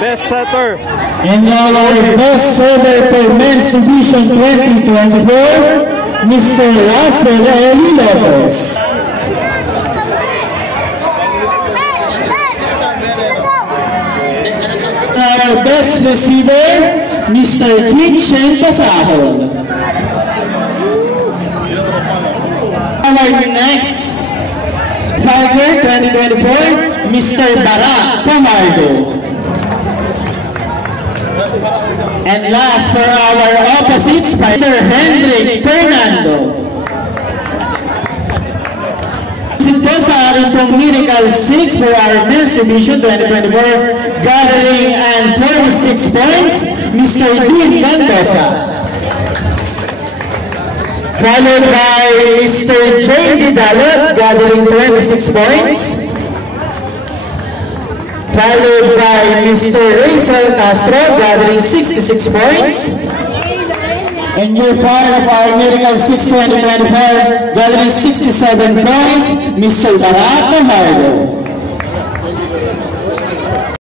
Best setter. And now our best server for Men's Division 2024, Mr. Russell L. Lopez. Our best receiver, Mr. Kitchen Pasahol. Our next Tiger 2024, Mr. Barak Camargo. And last for our opposites, Mr. Hendrik Fernando. Sit po sa ating pong Miracle 6 for our Men's Division 2024, gathering and 46 points, Mr. Dean Mendoza. Followed by Mr. J.D. Dalot, gathering 26 points. Followed by Mr. Rizal Castro, gathering 66 points. And your part of our Miracle 6 2024, gathering 67 points, Mr. Barak Camargo.